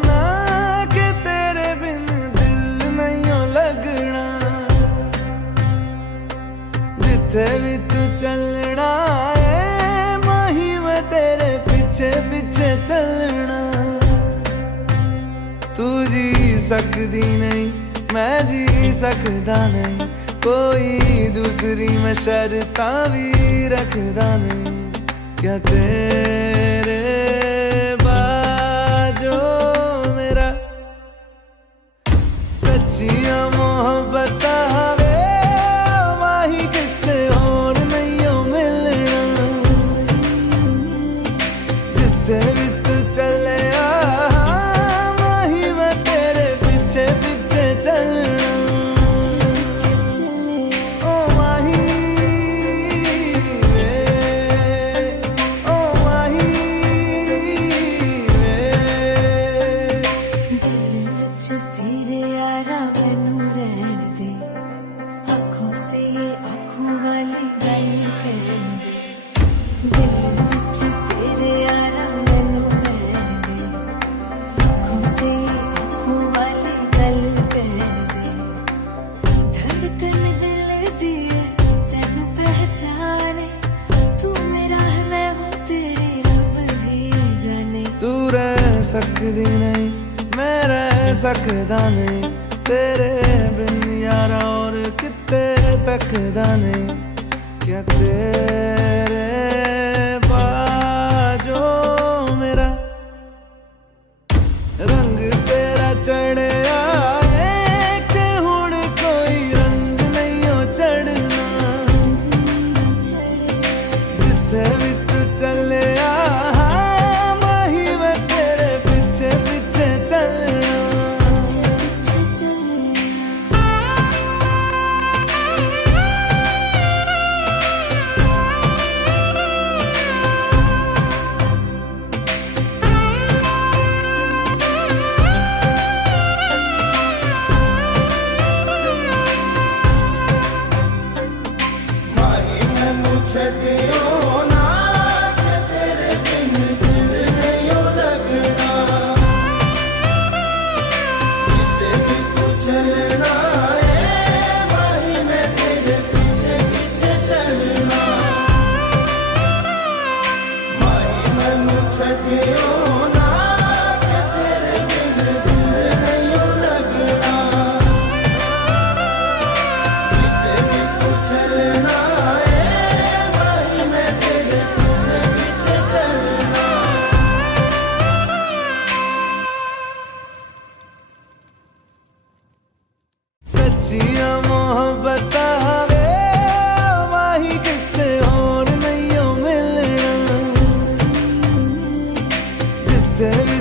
ना कि तेरे बिन दिल नहीं लगना। जिथे भी तू चलना है माही मैं तेरे पीछे पीछे चलना। तू जी सकदी नहीं मैं जी सकदा नहीं, कोई दूसरी मैं शर्तां भी रखदा नहीं। क्या तेरे बाजो मेरा सच्चियां मोहब्बत वे माही किते होर नहीं हो मिलना। जिथे भी तू चले माही मैं तेरे पीछे पीछे चलना। ओ माही वे, ओ माही वे। दिल विच तेरे यारा मैनू रहन दे, आँखों से आँखों वाली गल कहन दे। दिल विच तेरे यारा मैनू रहन दे, आँखों से आँखों वाली गल कहन दे। धड़कन दिल दी है तैनू पहचाने, तू मेरा है मैं हूँ तेरी रब भी जाने। तू रह सकदी नहीं मैं रह सकदा नहीं, तेरे बिन यारा और किते तकदा नहीं। क्या तेरे बाजो मेरा रंग तेरा चढ़िया है कि हुण कोई रंग नहीं हो चढ़ना। जिथे भी तू चले माही मैं तेरे पीछे पीछे चलना। सच्चियां मोहब्बत वे माही किते होर नहीं हो मिलना। जिथे भी